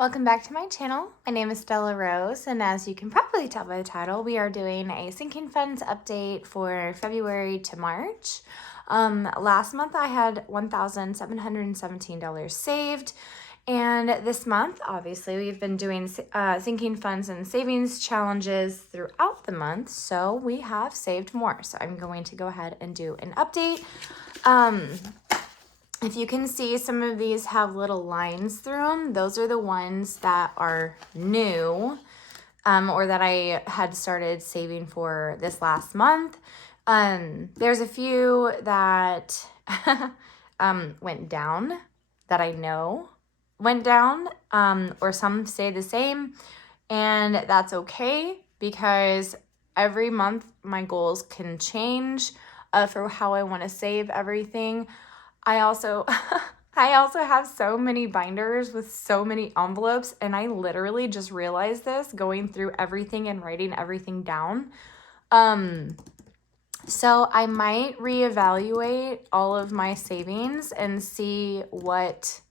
Welcome back to my channel. My name is Stella Rose, and as you can probably tell by the title, we are doing a sinking funds update for February to March. Last month I had $1,717 saved, and this month, obviously, we've been doing sinking funds and savings challenges throughout the month, so we have saved more. So I'm going to go ahead and do an update. If you can see, some of these have little lines through them. Those are the ones that are new, or that I had started saving for this last month. There's a few that went down that I know went down, or some stay the same, and that's okay because every month my goals can change for how I want to save everything. I also have so many binders with so many envelopes, and I literally just realized this going through everything and writing everything down. So I might reevaluate all of my savings and see what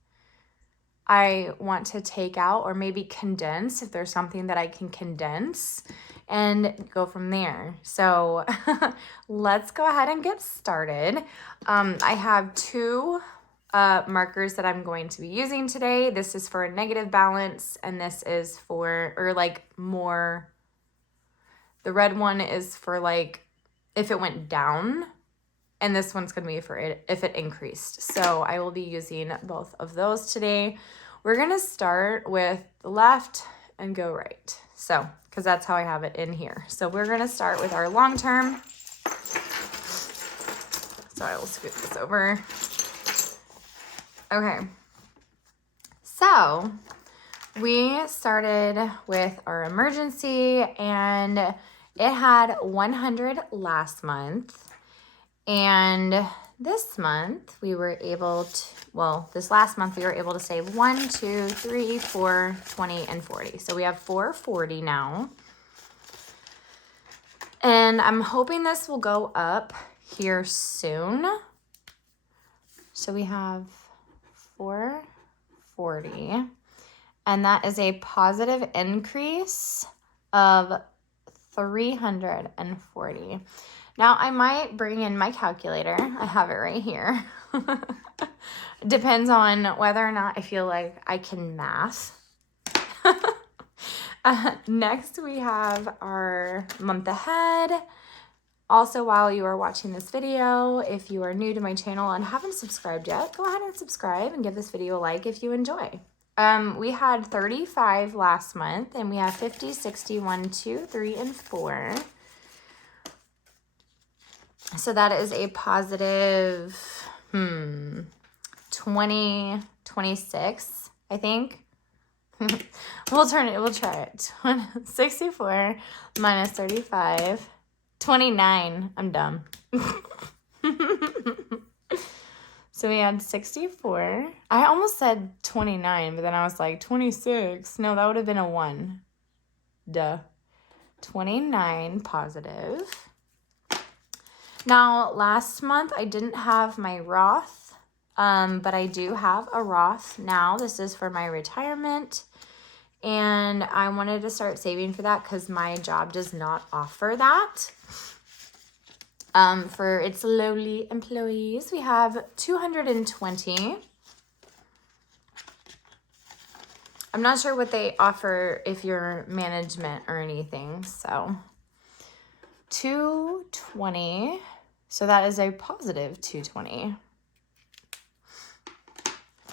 I want to take out, or maybe condense if there's something that I can condense, and go from there. So let's go ahead and get started. I have two markers that I'm going to be using today. This is for a negative balance, and this is for, or like more, the red one is for like if it went down, and this one's going to be for it if it increased. So I will be using both of those today. We're going to start with the left and go right. So, because that's how I have it in here. So we're going to start with our long term. So I will scoot this over. Okay. So we started with our emergency, and it had 100 last month. And this month we were able to, this last month we were able to save 1, 2, 3, 4, 20, and 40. So we have 440 now. And I'm hoping this will go up here soon. So we have 440. And that is a positive increase of 340. Now, I might bring in my calculator. I have it right here. Depends on whether or not I feel like I can math. Next, we have our month ahead. Also, while you are watching this video, if you are new to my channel and haven't subscribed yet, go ahead and subscribe and give this video a like if you enjoy. We had 35 last month, and we have 50, 60, 1, 2, 3, and 4. So that is a positive 20, 26, I think. We'll try it. 64 minus 35, 29. I'm dumb. So we had 64. I almost said 29, but then I was like 26. No, that would have been a 1. Duh. 29 positive. Now, last month I didn't have my Roth, but I do have a Roth now. This is for my retirement, and I wanted to start saving for that because my job does not offer that. For its lowly employees, we have 220. I'm not sure what they offer if you're management or anything, so 220. So that is a positive 220.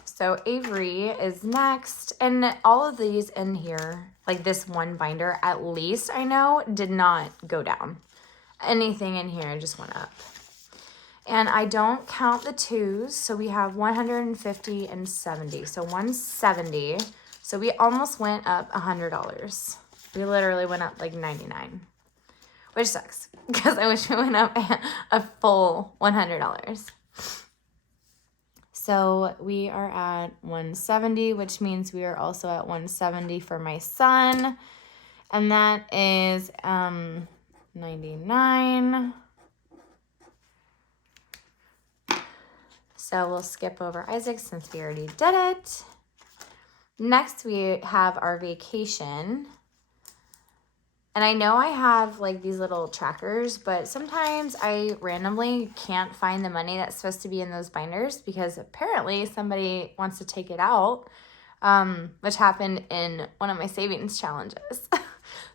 So Avery is next. And all of these in here, like this one binder, at least I know, did not go down. Anything in here just went up. And I don't count the 2s. So we have 150 and 70. So 170. So we almost went up $100. We literally went up like 99. Which sucks, because I wish we went up a full $100. So we are at 170, which means we are also at 170 for my son. And that is 99. So we'll skip over Isaac since we already did it. Next, we have our vacation. And I know I have like these little trackers, but sometimes I randomly can't find the money that's supposed to be in those binders because apparently somebody wants to take it out, which happened in one of my savings challenges.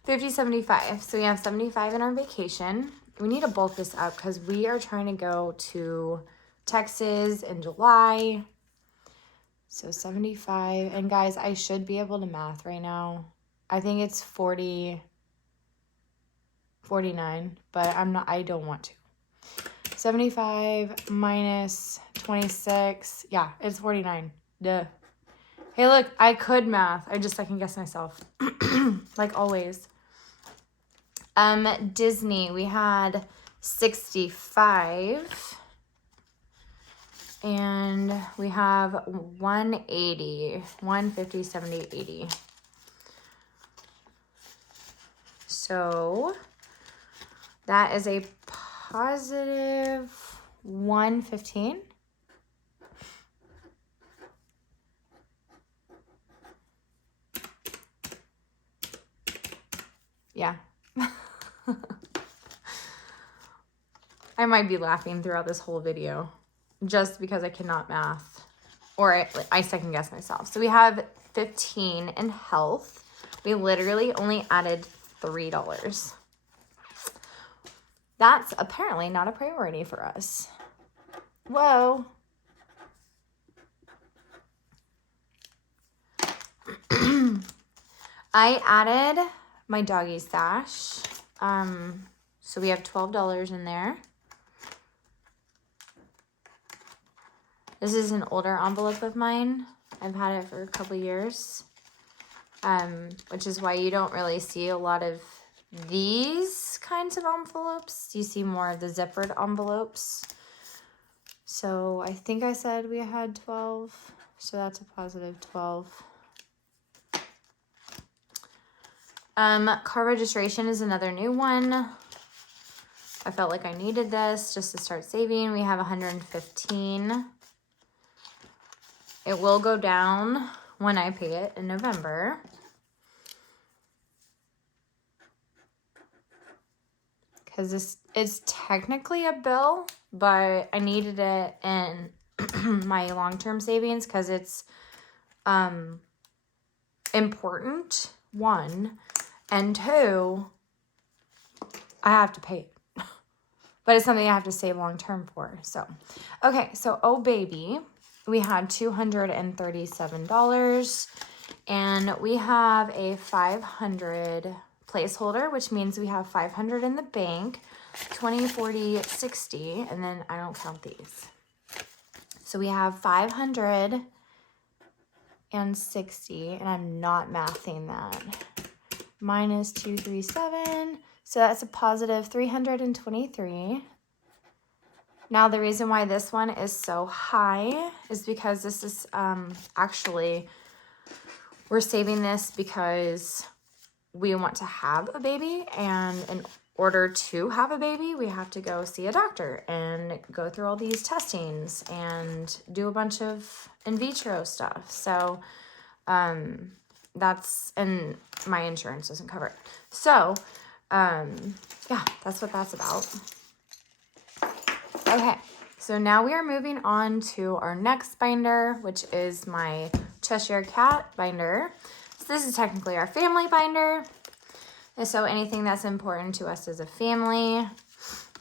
50-75. So we have 75 in our vacation. We need to bulk this up because we are trying to go to Texas in July. So 75. And guys, I should be able to math right now. I think it's 49, but I don't want to. 75 minus 26. Yeah, it's 49. Duh. Hey, look, I could math. I just second guess myself. Like always. Disney, we had 65. And we have 180. 150, 70, 80. So that is a positive 115. Yeah. I might be laughing throughout this whole video just because I cannot math or I second guess myself. So we have 15 in health. We literally only added $3. That's apparently not a priority for us. Whoa. I added my doggy stash. So we have $12 in there. This is an older envelope of mine. I've had it for a couple years, which is why you don't really see a lot of these kinds of envelopes. You see more of the zippered envelopes. So I think I said we had 12, so that's a positive 12. Car registration is another new one. I felt like I needed this just to start saving. We have 115. It will go down when I pay it in November. Because this is technically a bill, but I needed it in my long-term savings because it's important, one, and two, I have to pay it. But it's something I have to save long-term for. So, okay, so oh baby, we had $237, and we have a 500 placeholder, which means we have 500 in the bank, 20, 40, 60, and then I don't count these. So we have 560, and I'm not mathing that. Minus 237, so that's a positive 323. Now the reason why this one is so high is because this is actually, we're saving this because we want to have a baby, and in order to have a baby, we have to go see a doctor and go through all these testings and do a bunch of in vitro stuff. So that's, and my insurance doesn't cover it. So yeah, that's what that's about. Okay, so now we are moving on to our next binder, which is my Cheshire Cat binder. So this is technically our family binder. And so anything that's important to us as a family,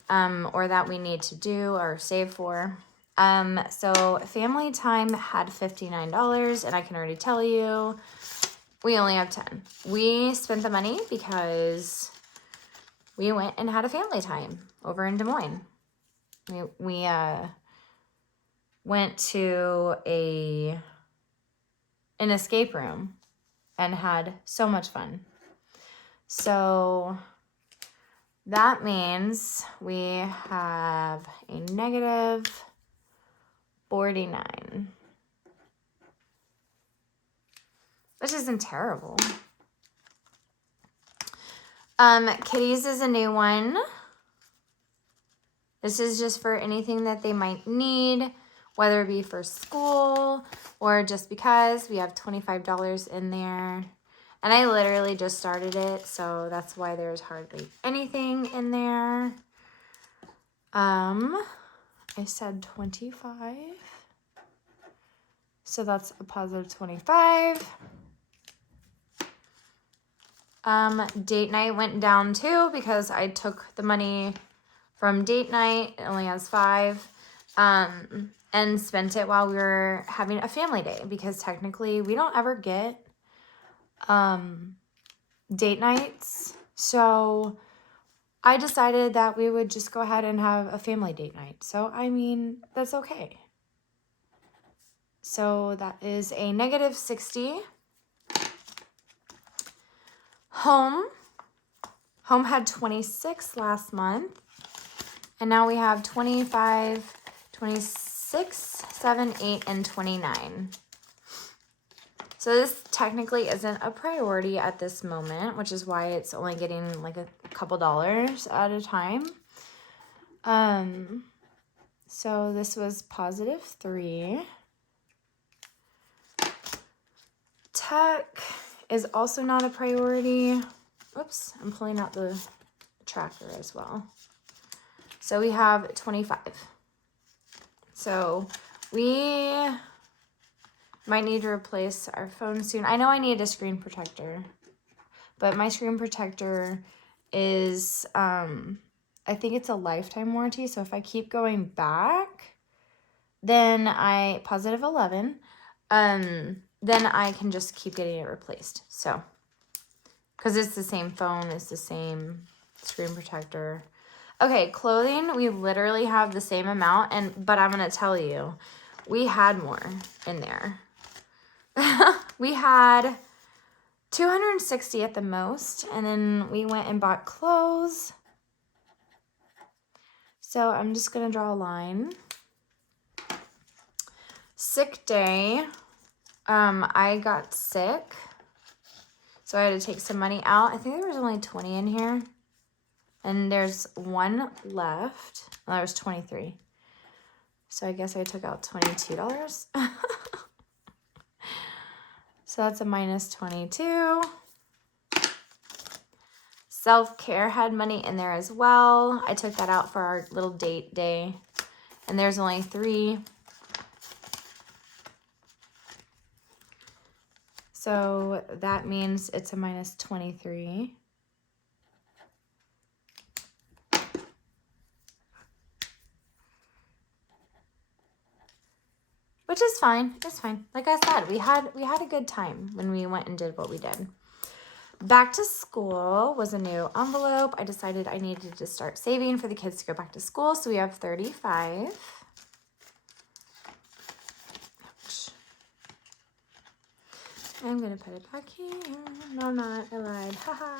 or that we need to do or save for. So family time had $59, and I can already tell you, we only have 10. We spent the money because we went and had a family time over in Des Moines. We went to an escape room and had so much fun. So that means we have a negative 49, which isn't terrible. Kitties is a new one. This is just for anything that they might need whether it be for school or just because we have $25 in there. And I literally just started it, so that's why there's hardly anything in there. I said 25. So that's a positive 25. Date night went down too because I took the money from date night, it only has 5, and spent it while we were having a family day because technically we don't ever get date nights. So I decided that we would just go ahead and have a family date night. So, I mean, that's okay. So that is a negative 60. Home had 26 last month. And now we have 25, 26, 7, 8, and 29. So this technically isn't a priority at this moment, which is why it's only getting like a couple dollars at a time. So this was positive 3. Tech is also not a priority. Oops, I'm pulling out the tracker as well. So we have 25. So we might need to replace our phone soon. I know I need a screen protector, but my screen protector is, I think it's a lifetime warranty. So if I keep going back, then positive 11, then I can just keep getting it replaced. So, because it's the same phone, it's the same screen protector. Okay, clothing, we literally have the same amount, but I'm going to tell you, we had more in there. We had 260 at the most, and then we went and bought clothes. So I'm just going to draw a line. Sick day. I got sick, so I had to take some money out. I think there was only 20 in here. And there's 1 left. Oh, there was 23. So I guess I took out $22. So that's a minus 22. Self-care had money in there as well. I took that out for our little date day. And there's only 3. So that means it's a minus 23. Which is fine. It's fine. Like I said, we had a good time when we went and did what we did. Back to school was a new envelope. I decided I needed to start saving for the kids to go back to school. So we have 35. Ouch. I'm going to put it back here. No, I'm not. I lied. Haha.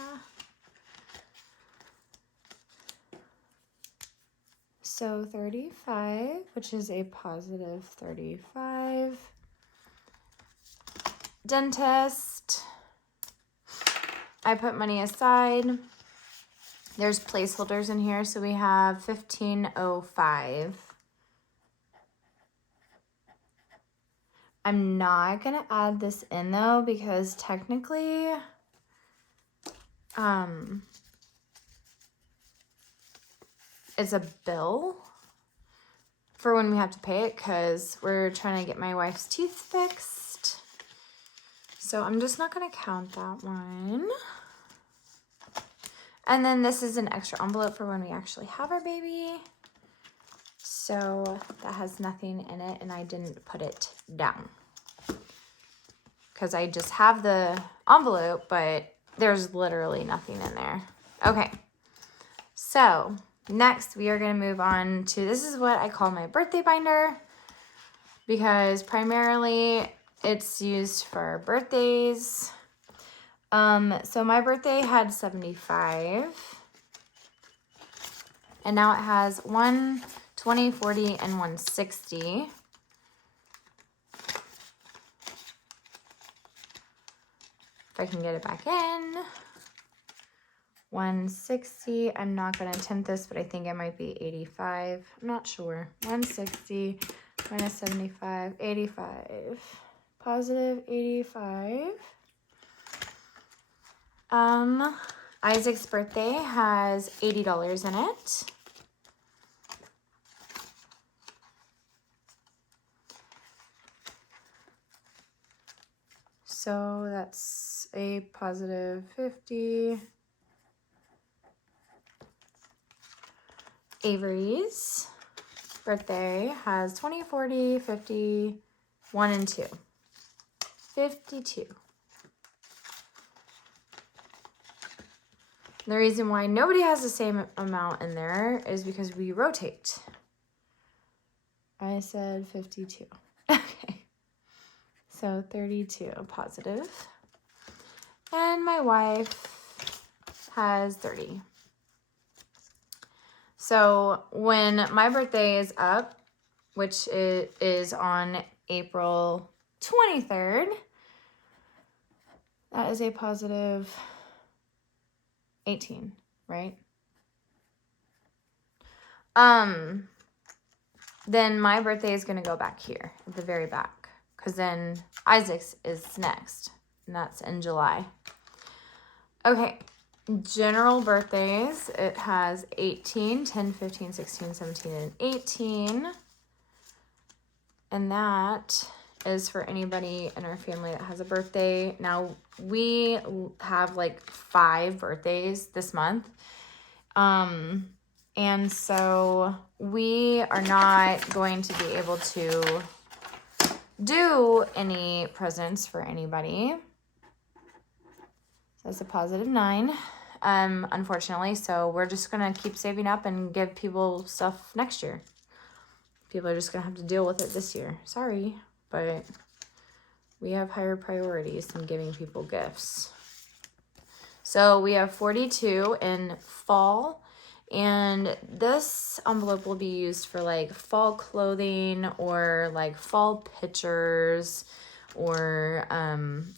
So 35, which is a positive 35. Dentist. I put money aside. There's placeholders in here, so we have 1505. I'm not going to add this in though because technically it's a bill for when we have to pay it because we're trying to get my wife's teeth fixed. So I'm just not going to count that one. And then this is an extra envelope for when we actually have our baby. So that has nothing in it and I didn't put it down because I just have the envelope, but there's literally nothing in there. Okay, so next we are going to move on to, this is what I call my birthday binder because primarily it's used for birthdays. So my birthday had 75 and now it has 1, 20, 40, and 160. If I can get it back in. 160. I'm not going to tint this, but I think it might be 85. I'm not sure. 160, minus 75, 85. Positive 85. Isaac's birthday has $80 in it. So that's a positive 50. Avery's birthday has 20, 40, 50, 1 and 2. 52. The reason why nobody has the same amount in there is because we rotate. I said 52. Okay. So 32 positive. And my wife has 30. So when my birthday is up, which is on April 23rd, that is a positive 18, right? Then my birthday is going to go back here at the very back, because then Isaac's is next, and that's in July. Okay, general birthdays, it has 18, 10, 15, 16, 17, and 18. And that is for anybody in our family that has a birthday. Now, we have like 5 birthdays this month. And so we are not going to be able to do any presents for anybody. So that's a positive 9, unfortunately. So we're just going to keep saving up and give people stuff next year. People are just going to have to deal with it this year. Sorry, but we have higher priorities than giving people gifts. So we have 42 in fall. And this envelope will be used for like fall clothing or like fall pictures or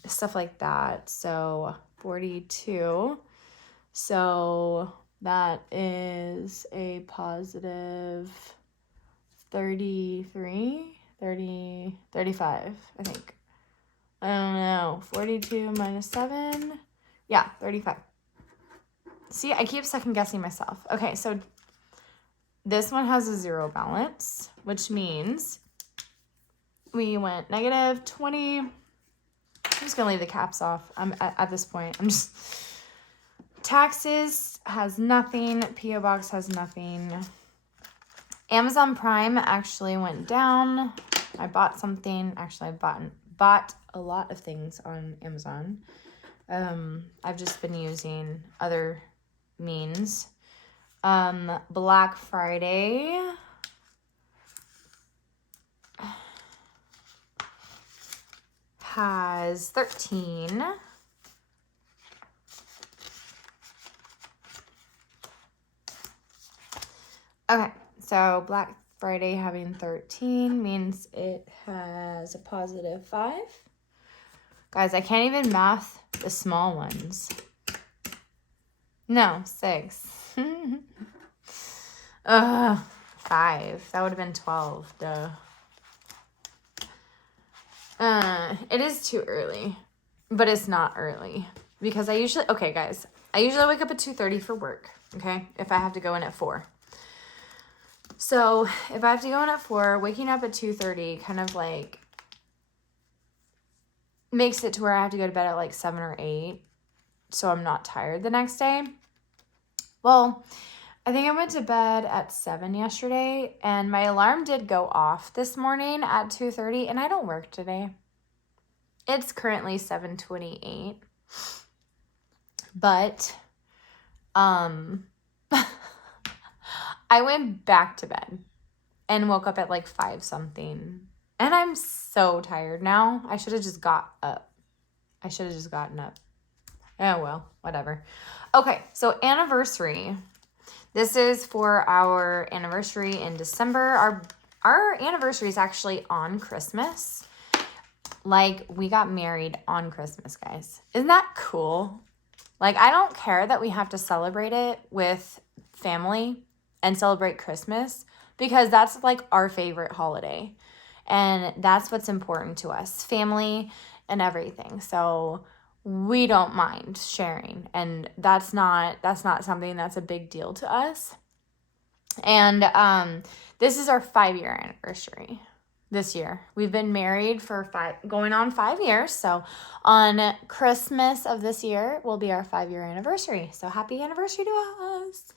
stuff like that. So 42. So that is a positive 33, 30, 35, I think. I don't know. 42 minus 7. Yeah, 35. See, I keep second guessing myself. Okay, so this one has a 0 balance, which means we went negative 20. I'm just going to leave the caps off. At this point. I'm just... Taxes has nothing. P.O. Box has nothing. Amazon Prime actually went down. I bought something. Actually, I bought a lot of things on Amazon. I've just been using other means. Black Friday has 13. Okay, so Black Friday having 13 means it has a positive 5. Guys, I can't even math the small ones. No, 6. 5. That would have been 12, duh. It is too early, but it's not early because I usually wake up at 2:30 for work, okay? If I have to go in at 4. So if I have to go in at 4, waking up at 2:30 kind of like makes it to where I have to go to bed at like 7 or 8, so I'm not tired the next day. Well, I think I went to bed at 7 yesterday, and my alarm did go off this morning at 2:30, and I don't work today. It's currently 7:28, but I went back to bed and woke up at like 5 something, and I'm so tired now. I should have just gotten up. Oh, well, whatever. Okay, so anniversary. This is for our anniversary in December. Our anniversary is actually on Christmas. Like, we got married on Christmas, guys. Isn't that cool? Like, I don't care that we have to celebrate it with family and celebrate Christmas because that's like our favorite holiday. And that's what's important to us, family and everything. So we don't mind sharing, and that's not something that's a big deal to us. And this is our 5-year anniversary this year. We've been married for going on 5 years. So on Christmas of this year will be our 5-year anniversary. So happy anniversary to us.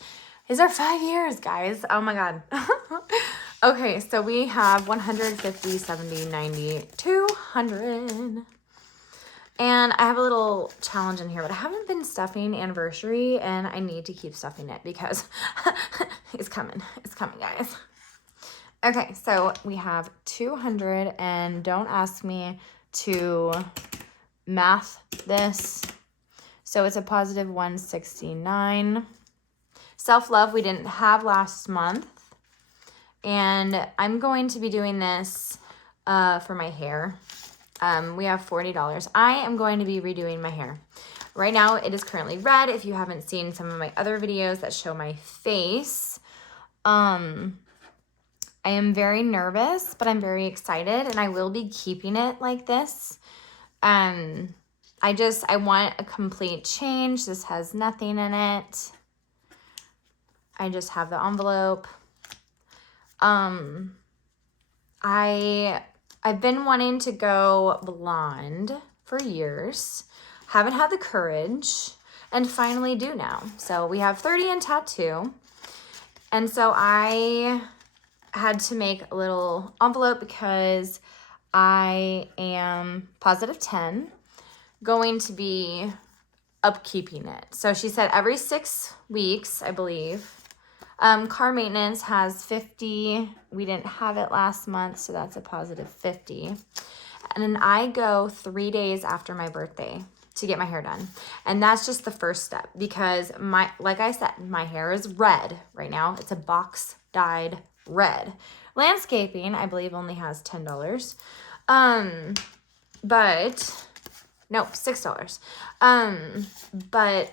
It's our 5 years, guys. Oh my God. Okay, so we have 150, 70, 90, 200. And I have a little challenge in here, but I haven't been stuffing anniversary, and I need to keep stuffing it because it's coming. It's coming, guys. Okay, so we have 200, and don't ask me to math this. So it's a positive 169. Self-love we didn't have last month. And I'm going to be doing this for my hair. We have $40. I am going to be redoing my hair. Right now it is currently red. If you haven't seen some of my other videos that show my face. I am very nervous, but I'm very excited, and I will be keeping it like this. I want a complete change. This has nothing in it. I just have the envelope. I've been wanting to go blonde for years. Haven't had the courage, and finally do now. So we have 30 in tattoo. And so I had to make a little envelope because I am positive 10 going to be upkeeping it. So she said every 6 weeks, I believe. Car maintenance has 50. We didn't have it last month, so that's a positive 50. And then I go 3 days after my birthday to get my hair done. And that's just the first step because like I said, my hair is red right now. It's a box dyed red. Landscaping, I believe, only has $10. But no, $6. But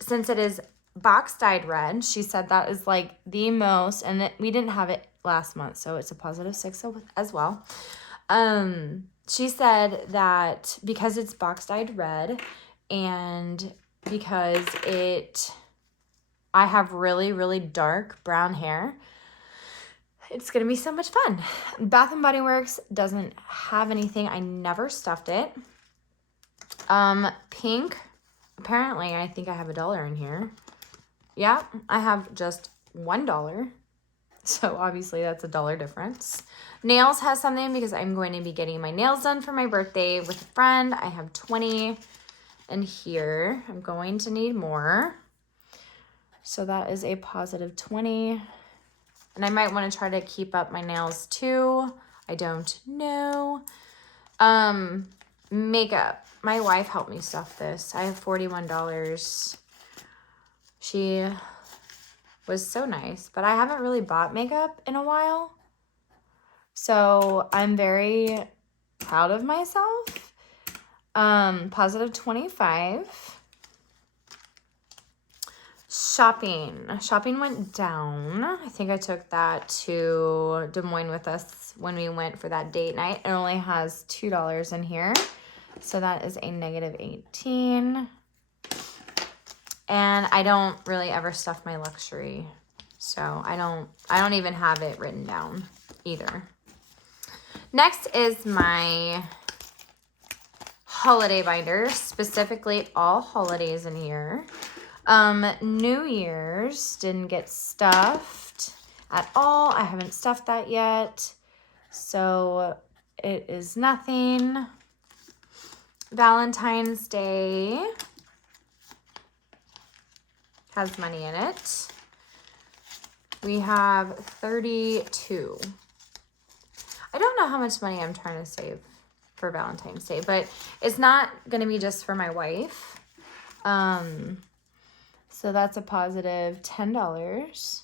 since it is box dyed red, she said that is like the most, and we didn't have it last month, so it's a positive 6 as well. She said that because it's box dyed red and because I have really, really dark brown hair, it's going to be so much fun. Bath & Body Works doesn't have anything. I never stuffed it. Pink, apparently I think I have $1 in here. Yeah, I have just $1. So obviously that's $1 difference. Nails has something because I'm going to be getting my nails done for my birthday with a friend. I have 20 in here. I'm going to need more. So that is a positive 20. And I might want to try to keep up my nails too. I don't know. Makeup. My wife helped me stuff this. I have $41. She was so nice, but I haven't really bought makeup in a while. So I'm very proud of myself. Positive 25. Shopping went down. I think I took that to Des Moines with us when we went for that date night. It only has $2 in here. So that is a negative 18. And I don't really ever stuff my luxury. So I don't even have it written down either. Next is my holiday binder, specifically all holidays in here. New Year's didn't get stuffed at all. I haven't stuffed that yet. So it is nothing. Valentine's Day has money in it. We have 32. I don't know how much money I'm trying to save for Valentine's Day, but it's not going to be just for my wife. So that's a positive $10.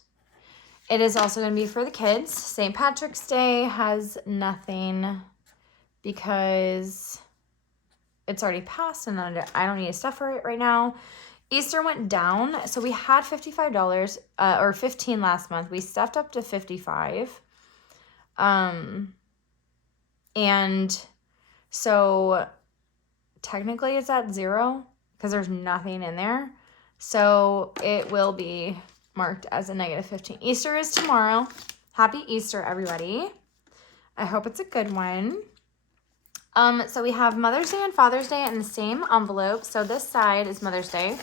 It is also going to be for the kids. St. Patrick's Day has nothing because it's already passed and I don't need to stuff for it right now. Easter went down. So we had $55 or $15 last month. We stuffed up to $55. And so technically it's at 0 because there's nothing in there. So it will be marked as a -15. Easter is tomorrow. Happy Easter, everybody. I hope it's a good one. So we have Mother's Day and Father's Day in the same envelope. So this side is Mother's Day.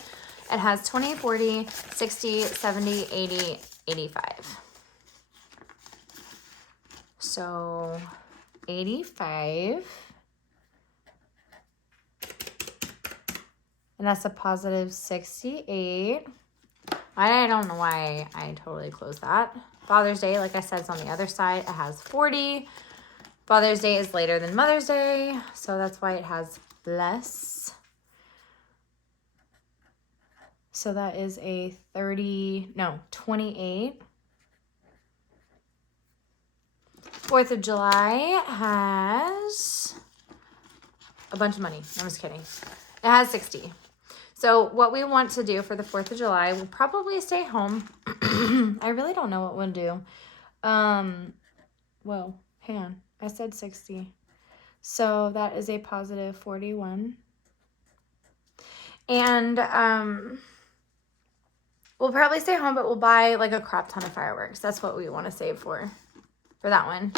It has 20, 40, 60, 70, 80, 85. So 85. And that's a positive 68. I don't know why I totally closed that. Father's Day, like I said, is on the other side. It has 40. Father's Day is later than Mother's Day, so that's why it has less. So that is a 28. 4th of July has a bunch of money. I'm just kidding. It has 60. So what we want to do for the 4th of July, we'll probably stay home. I really don't know what we'll do. Whoa, hang on. I said 60. So that is a positive 41. And we'll probably stay home, but we'll buy like a crap ton of fireworks. That's what we want to save for that one.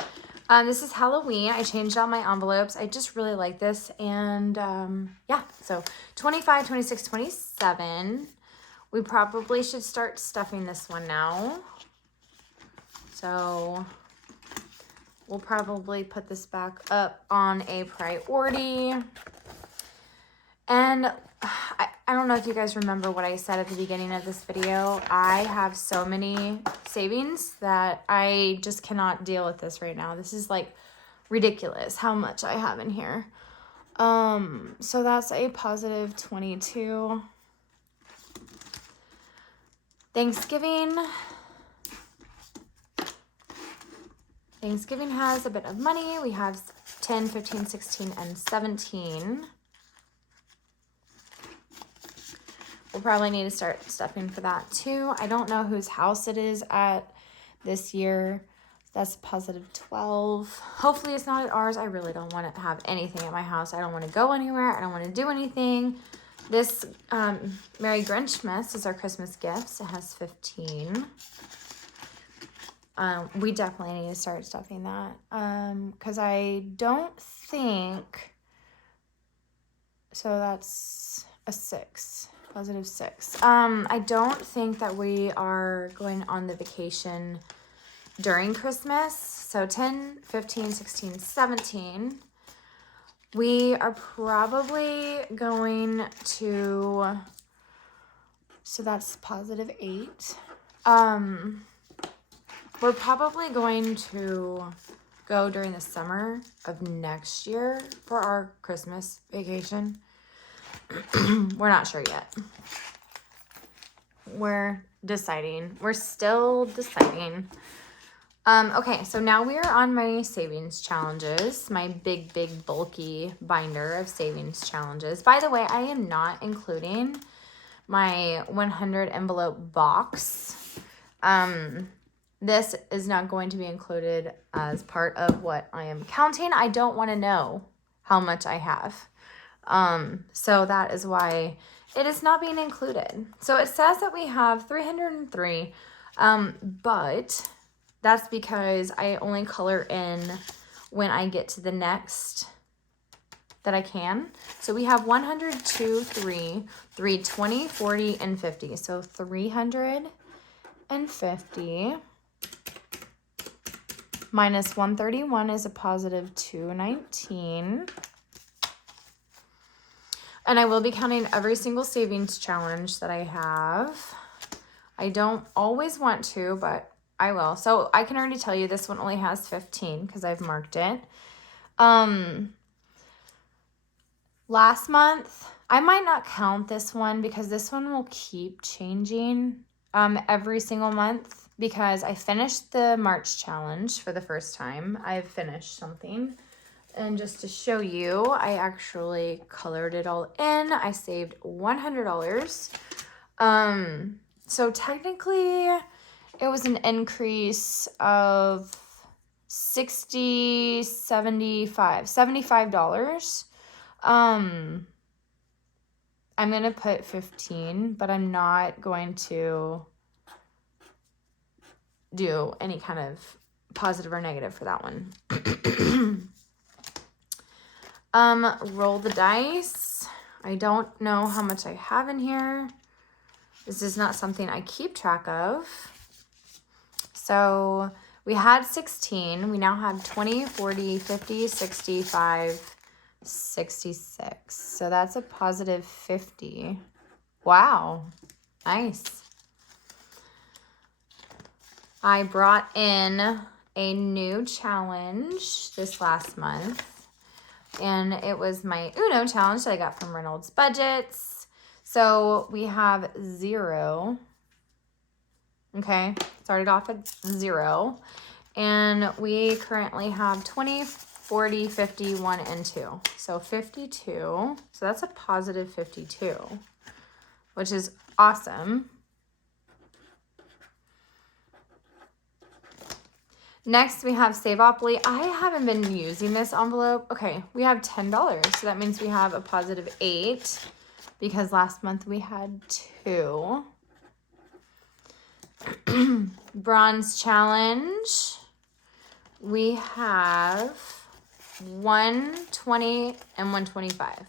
This is Halloween. I changed all my envelopes. I just really like this. And yeah, so 25, 26, 27. We probably should start stuffing this one now. So we'll probably put this back up on a priority. And I don't know if you guys remember what I said at the beginning of this video. I have so many savings that I just cannot deal with this right now. This is like ridiculous how much I have in here. So that's a positive 22. Thanksgiving has a bit of money. We have 10, 15, 16, and 17. We'll probably need to start stuffing for that too. I don't know whose house it is at this year. That's positive 12. Hopefully it's not at ours. I really don't want to have anything at my house. I don't want to go anywhere. I don't want to do anything. This Merry Grinchmas is our Christmas gifts. It has 15. We definitely need to start stuffing that. Because I don't think... So that's a 6. Positive 6. I don't think that we are going on the vacation during Christmas. So 10, 15, 16, 17. We are probably going to, so that's positive 8. We're probably going to go during the summer of next year for our Christmas vacation. We're not sure yet. We're deciding. We're still deciding. Okay, so now we are on my savings challenges, my big, bulky binder of savings challenges. By the way, I am not including my 100 envelope box. This is not going to be included as part of what I am counting. I don't want to know how much I have. So that is why it is not being included. So it says that we have 303, but that's because I only color in when I get to the next that I can. So we have 100, 2, 3, 20, 40, and 50. So 350 minus 131 is a positive 219. And I will be counting every single savings challenge that I have. I don't always want to, but I will. So I can already tell you this one only has 15 because I've marked it. Last month, I might not count this one because this one will keep changing every single month because I finished the March challenge for the first time. I've finished something. And just to show you, I actually colored it all in. I saved $100. So technically, it was an increase of $60, $75. I'm going to put 15, but I'm not going to do any kind of positive or negative for that one. Roll the dice. I don't know how much I have in here. This is not something I keep track of. So we had 16. We now have 20, 40, 50, 65, 66. So that's a positive 50. Wow. Nice. I brought in a new challenge this last month. And it was my Uno challenge that I got from Reynolds Budgets. So we have 0. Okay, started off at 0. And we currently have 20, 40, 50, 1, and 2. So 52. So that's a positive 52, which is awesome. Next, we have Saveopoly. I haven't been using this envelope. Okay, we have $10. So that means we have a positive 8 because last month we had 2. Bronze challenge. We have 120 and 125.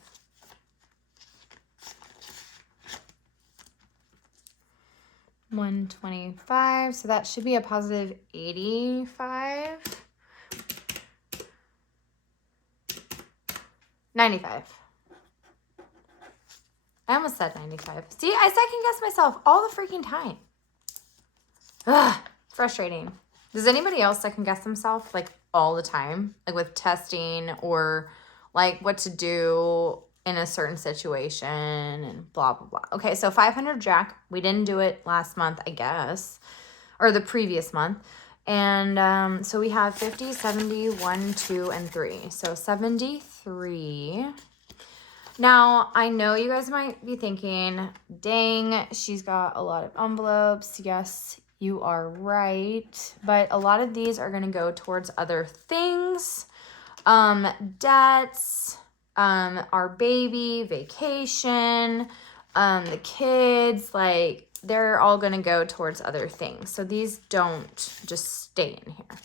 $125, so that should be a positive 85. 95. I almost said 95. See, I second guess myself all the freaking time. Ugh, frustrating. Does anybody else second guess themselves like all the time? Like with testing or like what to do in a certain situation and blah, blah, blah. Okay, so 500 Jack. We didn't do it last month, I guess, or the previous month. And so we have 50, 70, 1, 2, and 3. So 73. Now, I know you guys might be thinking, dang, she's got a lot of envelopes. Yes, you are right. But a lot of these are going to go towards other things. Debts, our baby, vacation, the kids, like they're all going to go towards other things. So these don't just stay in here.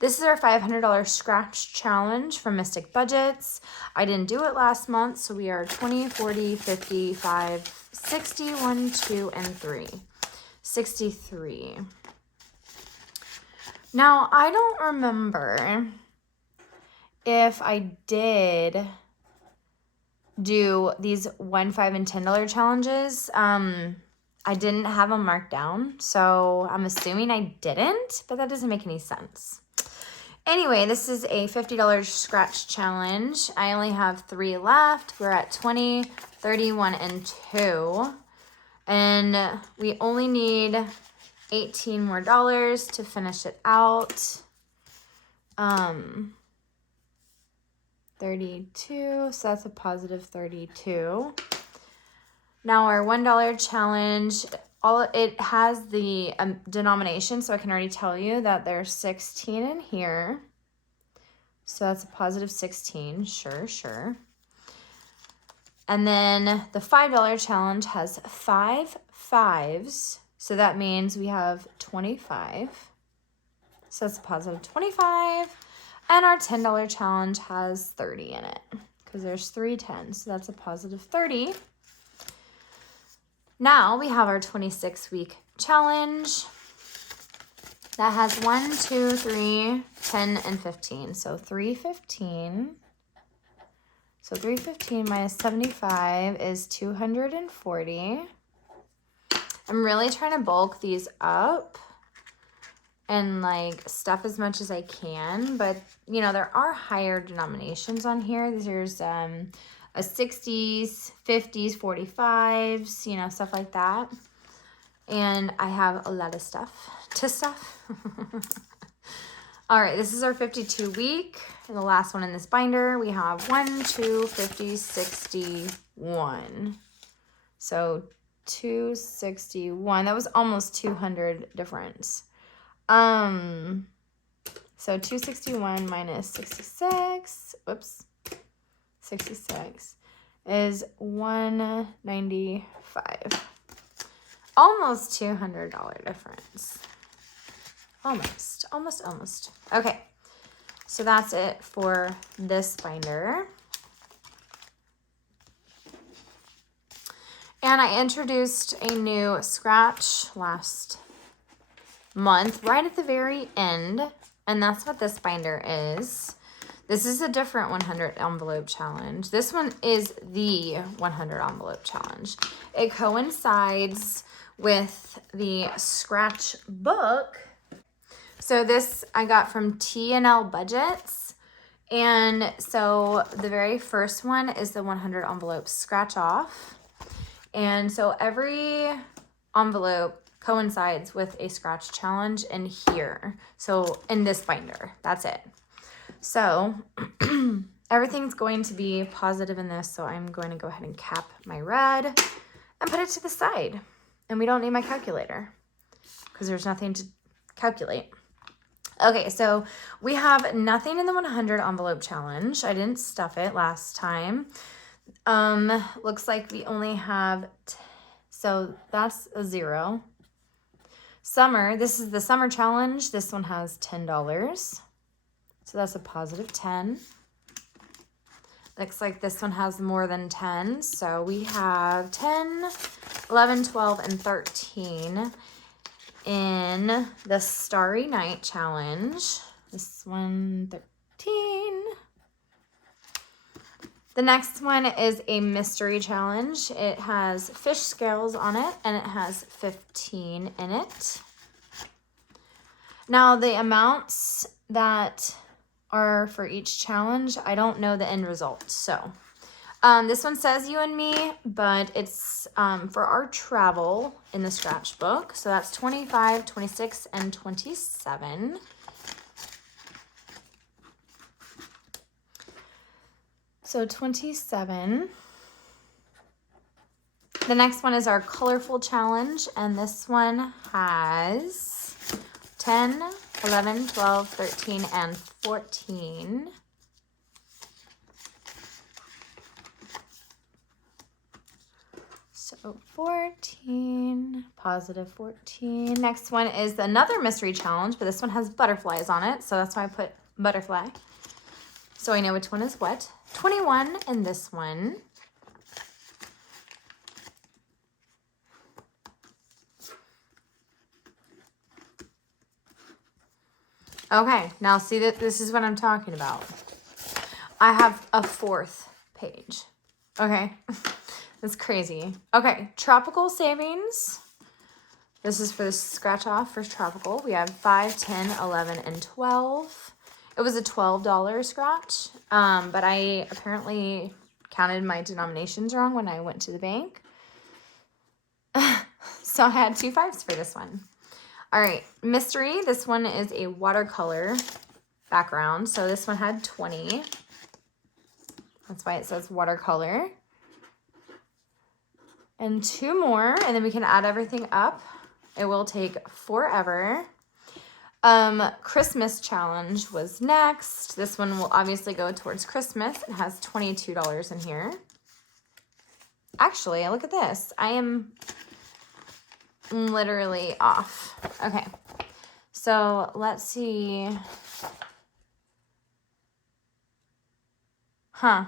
This is our $500 scratch challenge from Mystic Budgets. I didn't do it last month, so we are 20, 40, 50, 5, 60, 1, 2, and 3. 63. Now, I don't remember if I did do these $1, $5, and $10 challenges. I didn't have them marked down, so I'm assuming I didn't, but that doesn't make any sense. Anyway, this is a $50 scratch challenge. I only have 3 left. We're at 20, 31, and 2. And we only need 18 more dollars to finish it out. 32, so that's a positive 32. Now our $1 challenge, it has the denomination, so I can already tell you that there's 16 in here. So that's a positive 16, sure. And then the $5 challenge has 5 5s, so that means we have 25. So that's a positive 25. And our $10 challenge has 30 in it because there's 3 10s, so that's a positive 30. Now we have our 26-week challenge that has 1, 2, 3, 10, and 15. So 315. So 315 minus 75 is 240. I'm really trying to bulk these up and like stuff as much as I can, but you know, there are higher denominations on here. There's a 60s, 50s, 45s, you know, stuff like that. And I have a lot of stuff to stuff. All right, this is our 52 week. And the last one in this binder, we have 1, 2, 50, 61. So 261. That was almost 200 difference. So 261 minus 66, whoops, 66 is 195. Almost $200 difference. Almost. Okay, so that's it for this binder. And I introduced a new scratch last month, right at the very end, and that's what this binder is. This is a different 100 envelope challenge. This one is the 100 envelope challenge. It coincides with the scratch book. So this I got from T&L Budgets. And so the very first one is the 100 envelope scratch off. And so every envelope coincides with a scratch challenge in here. So in this binder, that's it. So everything's going to be positive in this. So I'm going to go ahead and cap my red and put it to the side. And we don't need my calculator because there's nothing to calculate. Okay, so we have nothing in the 100 envelope challenge. I didn't stuff it last time. Looks like we only have, so that's a 0. Summer, this is the summer challenge. This one has $10. So that's a positive 10. Looks like this one has more than 10. So we have 10, 11, 12, and 13 in the Starry Night challenge. This one, 13. The next one is a mystery challenge. It has fish scales on it, and it has 15 in it. Now, the amounts that are for each challenge, I don't know the end result. So, this one says you and me, but it's for our travel in the scratch book. So that's 25, 26, and 27. So 27. The next one is our colorful challenge, and this one has 10, 11, 12, 13, and 14. So 14, positive 14. Next one is another mystery challenge, but this one has butterflies on it, so that's why I put butterfly. So I know which one is what. 21 in this one. Okay, now see that this is what I'm talking about. I have a 4th page. Okay, that's crazy. Okay, tropical savings. This is for the scratch off for tropical. We have 5, 10, 11, and 12. It was a $12 scratch, but I apparently counted my denominations wrong when I went to the bank. So I had 2 5s for this one. All right, mystery. This one is a watercolor background. So this one had 20. That's why it says watercolor. And 2 more, and then we can add everything up. It will take forever. Christmas challenge was next. This one will obviously go towards Christmas. It has $22 in here. Actually, look at this. I am literally off. Okay, so let's see. I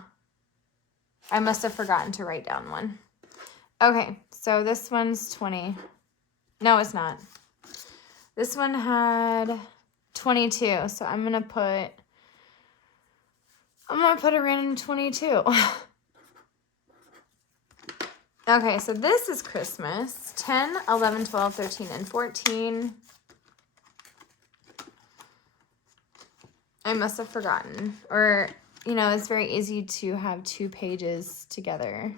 must have forgotten to write down one. Okay, so this one's 20. No, it's not. This one had 22, so I'm gonna put a random 22. Okay, so this is Christmas. 10, 11, 12, 13, and 14. I must have forgotten. Or, you know, it's very easy to have 2 pages together.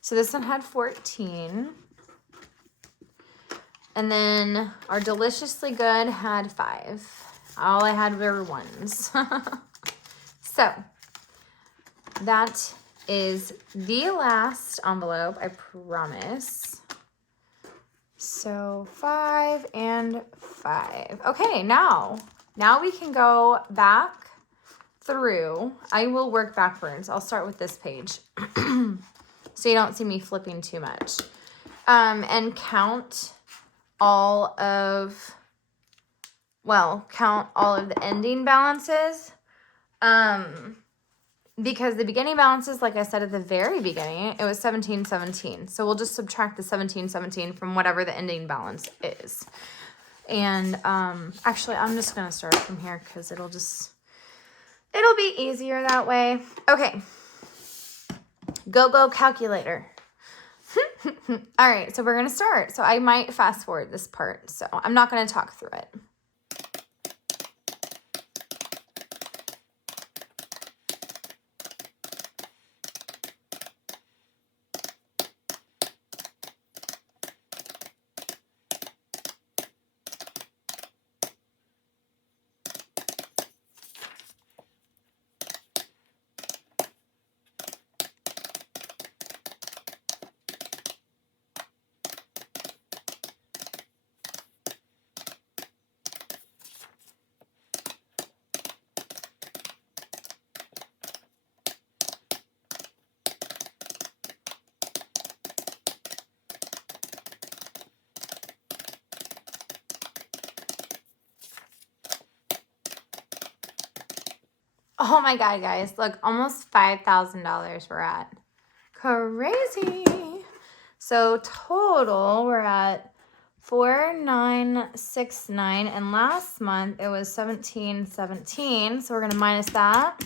So this one had 14. And then our Deliciously Good had 5. All I had were 1s. So that is the last envelope, I promise. So 5 and 5. Okay, now now we can go back through. I will work backwards. I'll start with this page so you don't see me flipping too much. And count all of the ending balances. Because the beginning balances, like I said at the very beginning, it was 1717. So we'll just subtract the 1717 from whatever the ending balance is. And actually, I'm just going to start from here because it'll be easier that way. Okay. Go calculator. All right, so we're going to start. So I might fast forward this part. So I'm not going to talk through it. Oh my God, guys. Look, almost $5,000 we're at. Crazy. So total, we're at 4,969. And last month, it was 1,717. So we're going to minus that.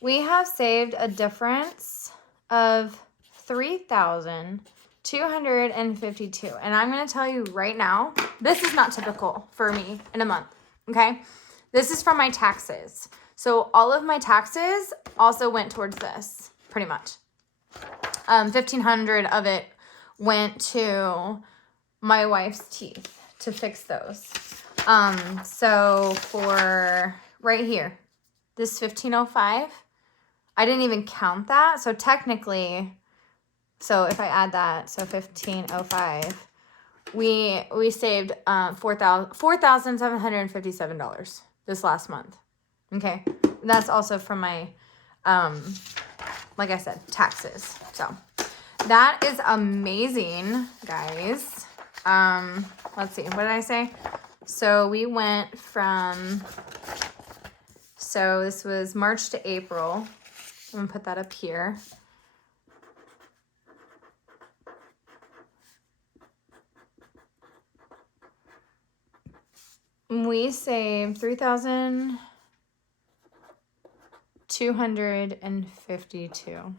We have saved a difference of 3,252. And I'm going to tell you right now, this is not typical for me in a month. Okay. This is from my taxes. So all of my taxes also went towards this, pretty much. 1,500 of it went to my wife's teeth to fix those. So for right here, this 1,505, I didn't even count that. So technically, so if I add that, so 1,505, we saved $4,757 this last month. Okay, that's also from my, like I said, taxes. So that is amazing, guys. Let's see, what did I say? So we went from, so this was March to April. I'm gonna put that up here. We saved $3,252.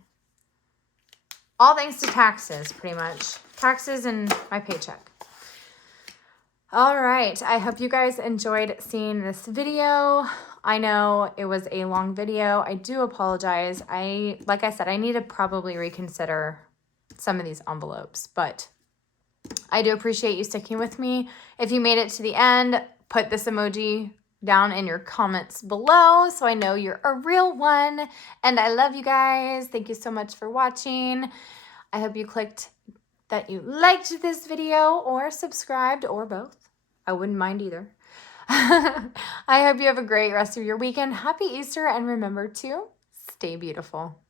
All thanks to taxes, pretty much. Taxes and my paycheck. All right. I hope you guys enjoyed seeing this video. I know it was a long video. I do apologize. Like I said, I need to probably reconsider some of these envelopes, but I do appreciate you sticking with me. If you made it to the end, put this emoji down in your comments below so I know you're a real one. And I love you guys. Thank you so much for watching. I hope you clicked that you liked this video or subscribed or both. I wouldn't mind either. I hope you have a great rest of your weekend. Happy Easter, and remember to stay beautiful.